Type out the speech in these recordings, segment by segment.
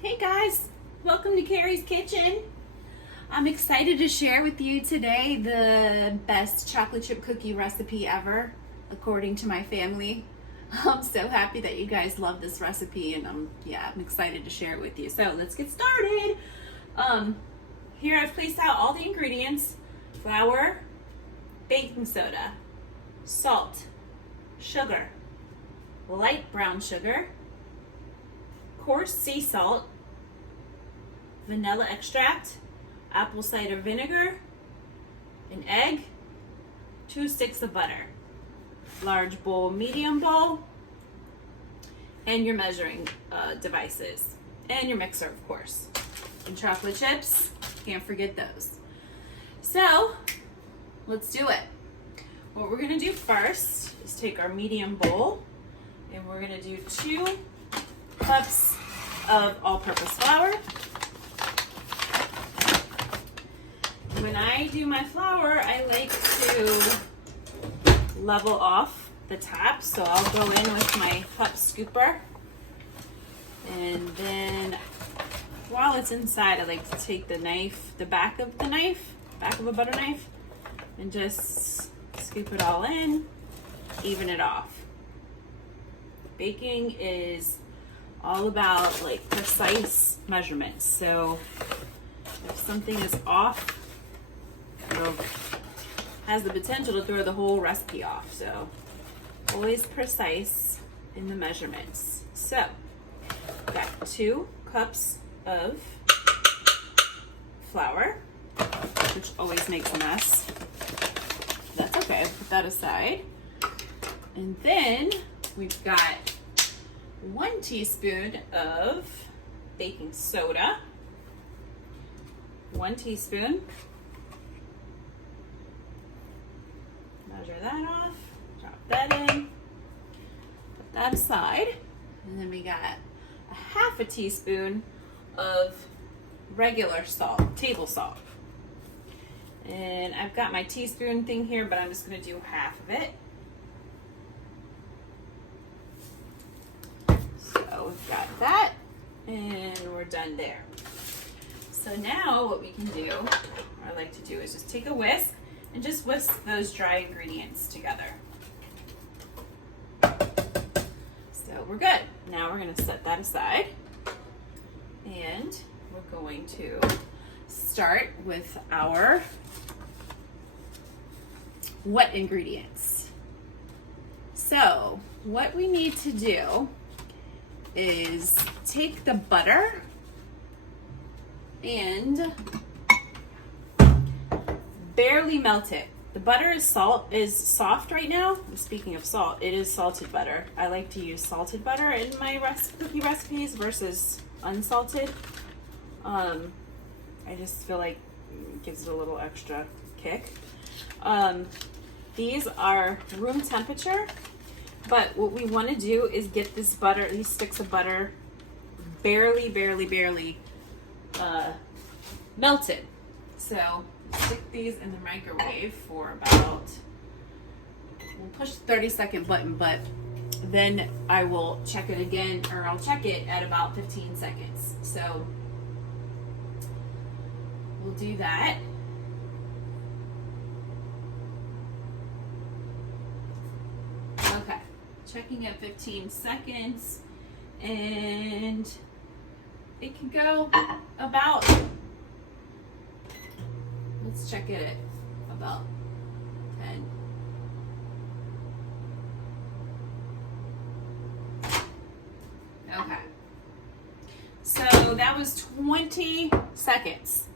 Hey guys, welcome to Carrie's Kitchen. I'm excited to share with you today the best chocolate chip cookie recipe ever, according to my family. I'm so happy that you guys love this recipe, and I'm excited to share it with you. So let's get started. Here I've placed out all the ingredients: flour, baking soda, salt, sugar, light brown sugar, coarse sea salt, vanilla extract, apple cider vinegar, an egg, 2 sticks of butter, large bowl, medium bowl, and your measuring devices, and your mixer, of course, and chocolate chips. Can't forget those. So let's do it. What we're gonna do first is take our medium bowl, and we're gonna do 2 cups of all-purpose flour. When I do my flour, I like to level off the top, so I'll go in with my cup scooper, and then while it's inside, I like to take the knife, the back of a butter knife, and just scoop it all in, even it off. Baking is all about like precise measurements, so if something is off, it has the potential to throw the whole recipe off. So always precise in the measurements. So got 2 cups of flour, which always makes a mess. That's okay, put that aside. And then we've got 1 teaspoon of baking soda, 1 teaspoon. Measure that off, drop that in, put that aside. And then we got a 1/2 teaspoon of regular salt, table salt. And I've got my teaspoon thing here, but I'm just gonna do 1/2 of it. So we've got that, and we're done there. So now what we can do, what I like to do, is just take a whisk and just whisk those dry ingredients together. So we're good. Now we're going to set that aside, and we're going to start with our wet ingredients. So what we need to do is take the butter and barely melt it. The butter is soft right now. Speaking of salt, it is salted butter. I like to use salted butter in my cookie recipes versus unsalted. I just feel like it gives it a little extra kick. These are room temperature, but what we want to do is get this butter, these sticks of butter, barely melted. So stick these in the microwave for about, we'll push the 30-second button, but then I will check it again, or I'll check it at about 15 seconds. So we'll do that. Okay, checking at 15 seconds, and it can go about, let's check it at about 10. Okay. So that was 20 seconds.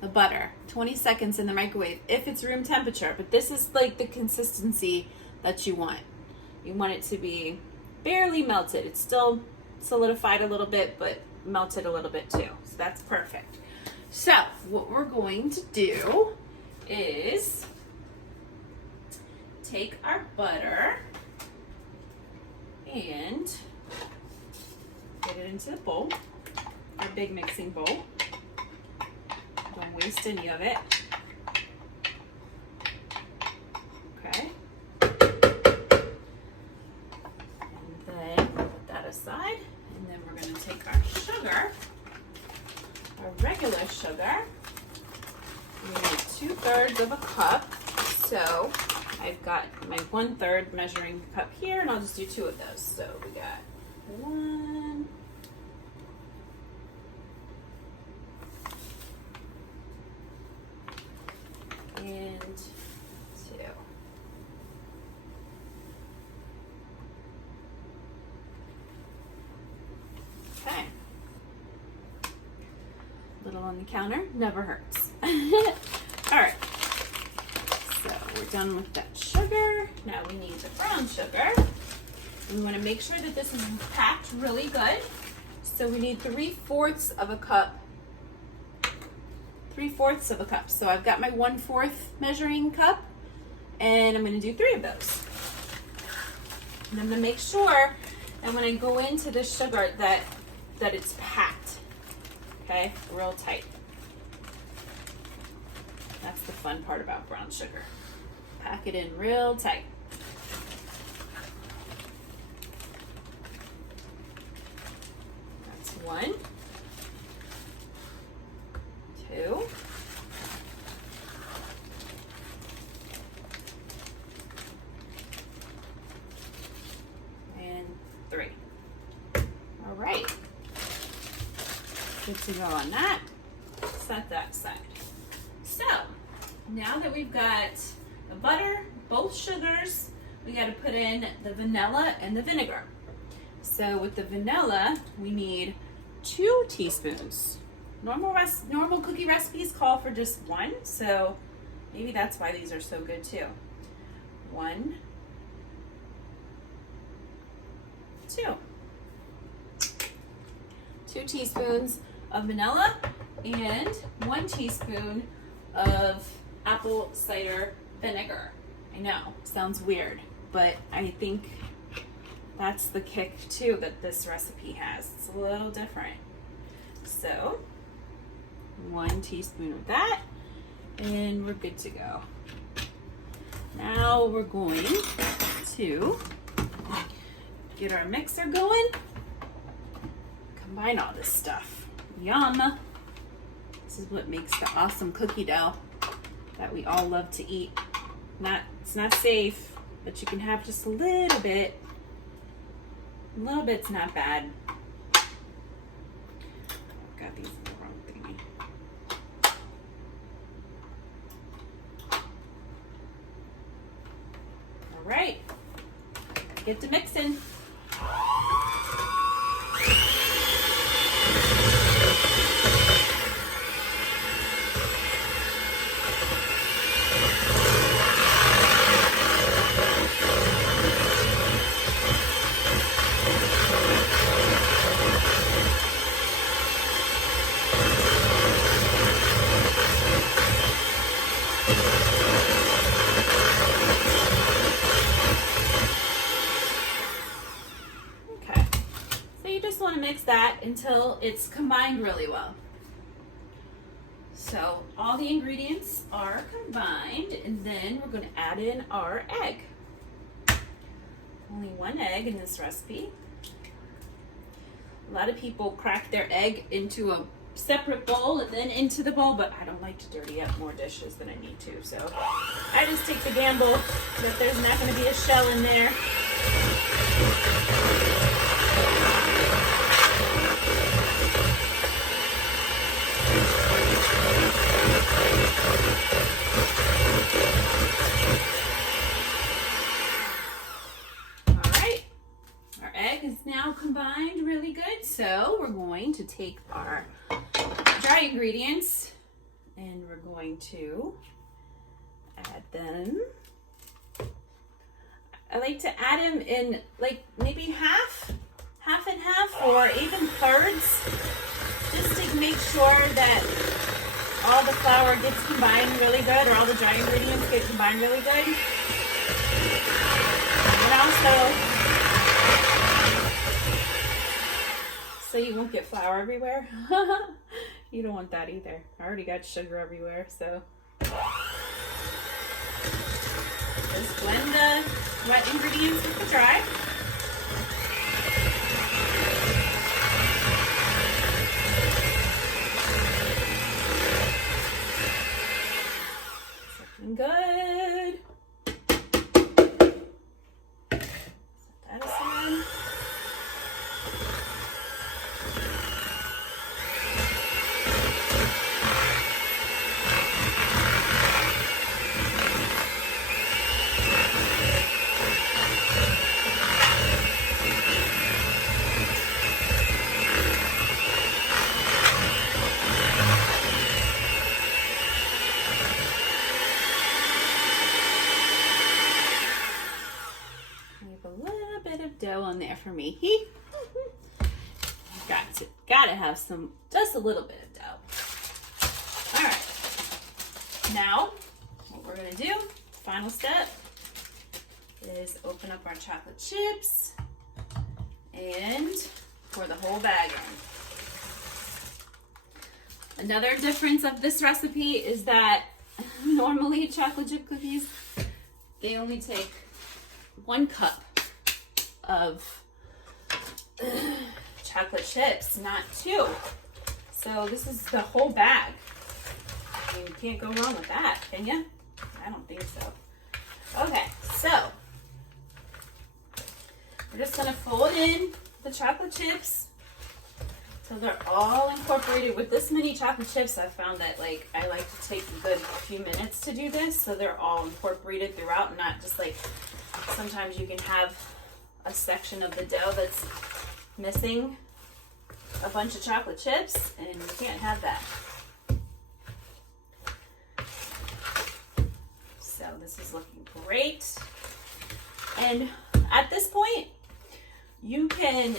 The butter, 20 seconds in the microwave if it's room temperature, but this is like the consistency that you want. You want it to be barely melted. It's still solidified a little bit, but melted a little bit too. So that's perfect. So what we're going to do is take our butter and get it into the bowl, our big mixing bowl. Don't waste any of it. Okay. And then put that aside, and then we're going to take our sugar our regular sugar. We need 2/3 of a cup. So I've got my 1/3 measuring cup here, and I'll just do 2 of those. So we got 1. And 2. Okay. Little on the counter, never hurts. All right. So we're done with that sugar. Now we need the brown sugar. We want to make sure that this is packed really good. So we need 3/4 of a cup. 3/4 of a cup. So I've got my 1/4 measuring cup, and I'm going to do 3 of those. And I'm going to make sure that when I go into the sugar that it's packed. Okay, real tight. That's the fun part about brown sugar. Pack it in real tight. That's 1, 2, and 3. All right. Good to go on that. Set that aside. So, now that we've got the butter, both sugars, we got to put in the vanilla and the vinegar. So with the vanilla, we need 2 teaspoons. Normal cookie recipes call for just 1, so maybe that's why these are so good too. 1, 2. 2 teaspoons of vanilla and 1 teaspoon of apple cider vinegar. I know, sounds weird, but I think that's the kick too that this recipe has. It's a little different. So 1 teaspoon of that, and we're good to go. Now we're going to get our mixer going. Combine all this stuff. Yum! This is what makes the awesome cookie dough that we all love to eat. It's not safe, but you can have just a little bit. A little bit's not bad. I've got these in the wrong thingy. All right, get to mixing. Mix that until it's combined really well. So all the ingredients are combined, and then we're going to add in our egg. Only 1 egg in this recipe. A lot of people crack their egg into a separate bowl and then into the bowl, but I don't like to dirty up more dishes than I need to, so I just take the gamble that there's not going to be a shell in there. Alright, our egg is now combined really good, so we're going to take our dry ingredients and we're going to add them. I like to add them in like maybe half and half, or even thirds, just to make sure that all the flour gets combined really good, or all the dry ingredients get combined really good. And also, so you won't get flour everywhere. You don't want that either. I already got sugar everywhere, so. Just blend the wet ingredients with the dry. me. Gotta have just a little bit of dough. All right. Now, what we're gonna do, final step, is open up our chocolate chips and pour the whole bag in. Another difference of this recipe is that normally chocolate chip cookies, they only take 1 cup of chocolate chips, not 2. So this is the whole bag. I mean, you can't go wrong with that, can you? I don't think so. Okay, so we're just gonna fold in the chocolate chips so they're all incorporated. With this many chocolate chips, I found that I like to take a good few minutes to do this so they're all incorporated throughout, not just sometimes you can have a section of the dough that's missing a bunch of chocolate chips, and you can't have that. So this is looking great. And at this point, you can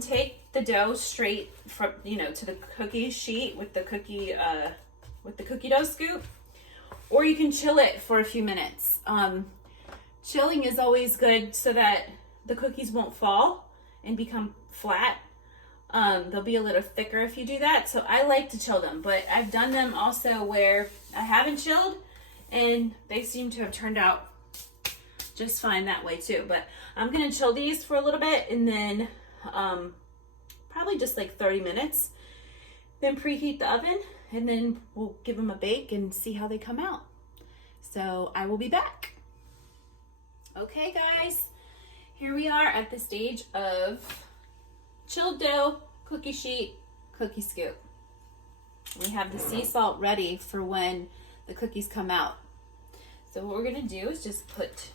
take the dough straight from to the cookie sheet with the cookie dough scoop, or you can chill it for a few minutes. Chilling is always good so that the cookies won't fall and become flat. They'll be a little thicker if you do that. So I like to chill them, but I've done them also where I haven't chilled and they seem to have turned out just fine that way too. But I'm gonna chill these for a little bit and then probably just 30 minutes. Then preheat the oven and then we'll give them a bake and see how they come out. So I will be back. Okay guys, here we are at the stage of chilled dough, cookie sheet, cookie scoop. We have the sea salt ready for when the cookies come out. So what we're gonna do is just put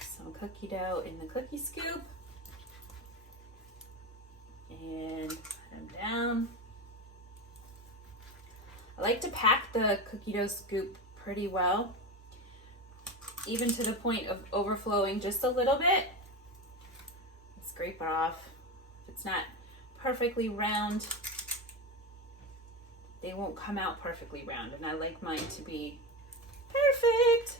some cookie dough in the cookie scoop and put them down. I like to pack the cookie dough scoop pretty well, even to the point of overflowing just a little bit. Scrape it off. If it's not perfectly round, they won't come out perfectly round, and I like mine to be perfect.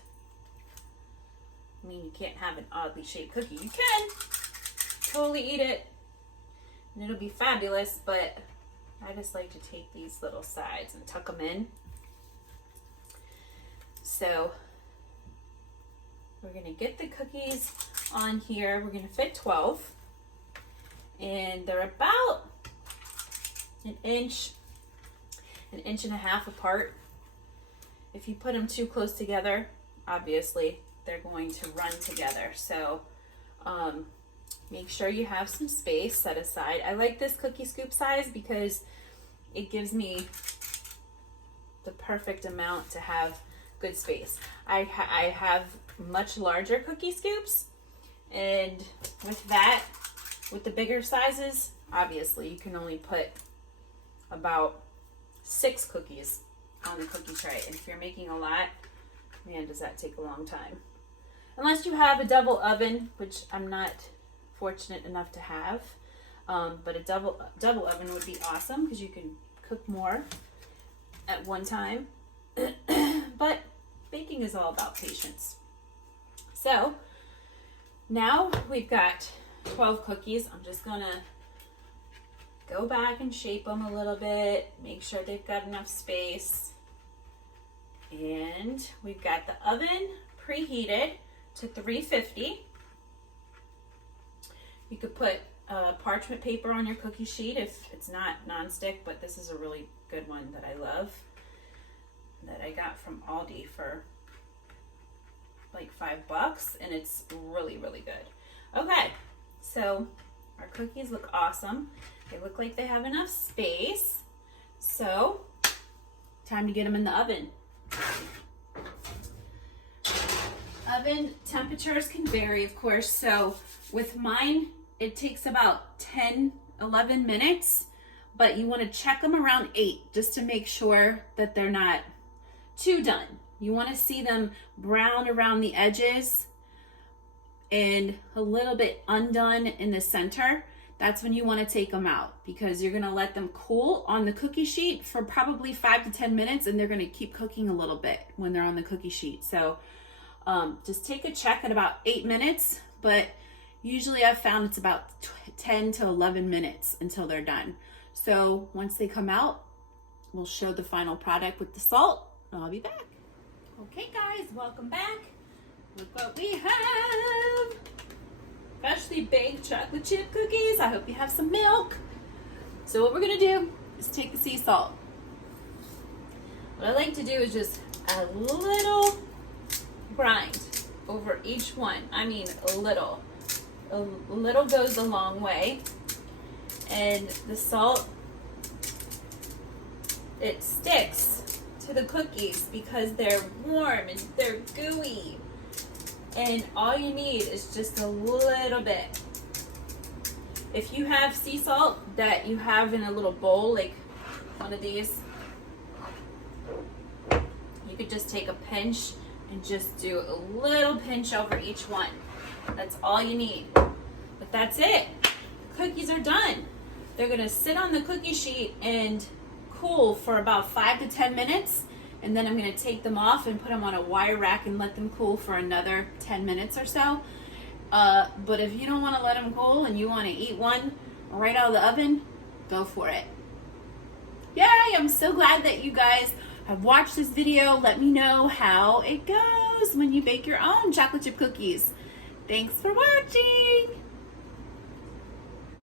I mean, you can't have an oddly shaped cookie. You can totally eat it and it'll be fabulous, but I just like to take these little sides and tuck them in. So we're gonna get the cookies on here. We're gonna fit 12, and they're about an inch and a half apart. If you put them too close together, obviously they're going to run together. So make sure you have some space set aside. I like this cookie scoop size because it gives me the perfect amount to have good space. I have much larger cookie scoops, and with the bigger sizes, obviously you can only put about 6 cookies on the cookie tray, and if you're making a lot, man, does that take a long time. Unless you have a double oven, which I'm not fortunate enough to have, but a double oven would be awesome because you can cook more at one time. But baking is all about patience. So now we've got 12 cookies. I'm just gonna go back and shape them a little bit, make sure they've got enough space. And we've got the oven preheated to 350. You could put parchment paper on your cookie sheet if it's not nonstick, but this is a really good one that I love, that I got from Aldi for like $5, and it's really, really good. Okay, so our cookies look awesome. They look like they have enough space. So, time to get them in the oven. Oven temperatures can vary, of course. So with mine, it takes about 10-11 minutes, but you want to check them around 8 just to make sure that they're not too done. You want to see them brown around the edges and a little bit undone in the center, that's when you want to take them out, because you're going to let them cool on the cookie sheet for probably 5 to 10 minutes, and they're going to keep cooking a little bit when they're on the cookie sheet. So just take a check at about 8 minutes, but usually I've found it's about 10 to 11 minutes until they're done. So once they come out, we'll show the final product with the salt, and I'll be back. Okay guys, welcome back. Look what we have. Freshly baked chocolate chip cookies. I hope you have some milk. So what we're gonna do is take the sea salt. What I like to do is just a little grind over each one. I mean a little. A little goes a long way. And the salt, it sticks to the cookies because they're warm and they're gooey. And all you need is just a little bit. If you have sea salt that you have in a little bowl, like one of these, you could just take a pinch and just do a little pinch over each one. That's all you need. But that's it. The cookies are done. They're gonna sit on the cookie sheet and cool for about 5 to 10 minutes. And then I'm going to take them off and put them on a wire rack and let them cool for another 10 minutes or so. But if you don't want to let them cool and you want to eat one right out of the oven, go for it. Yay! I'm so glad that you guys have watched this video. Let me know how it goes when you bake your own chocolate chip cookies. Thanks for watching!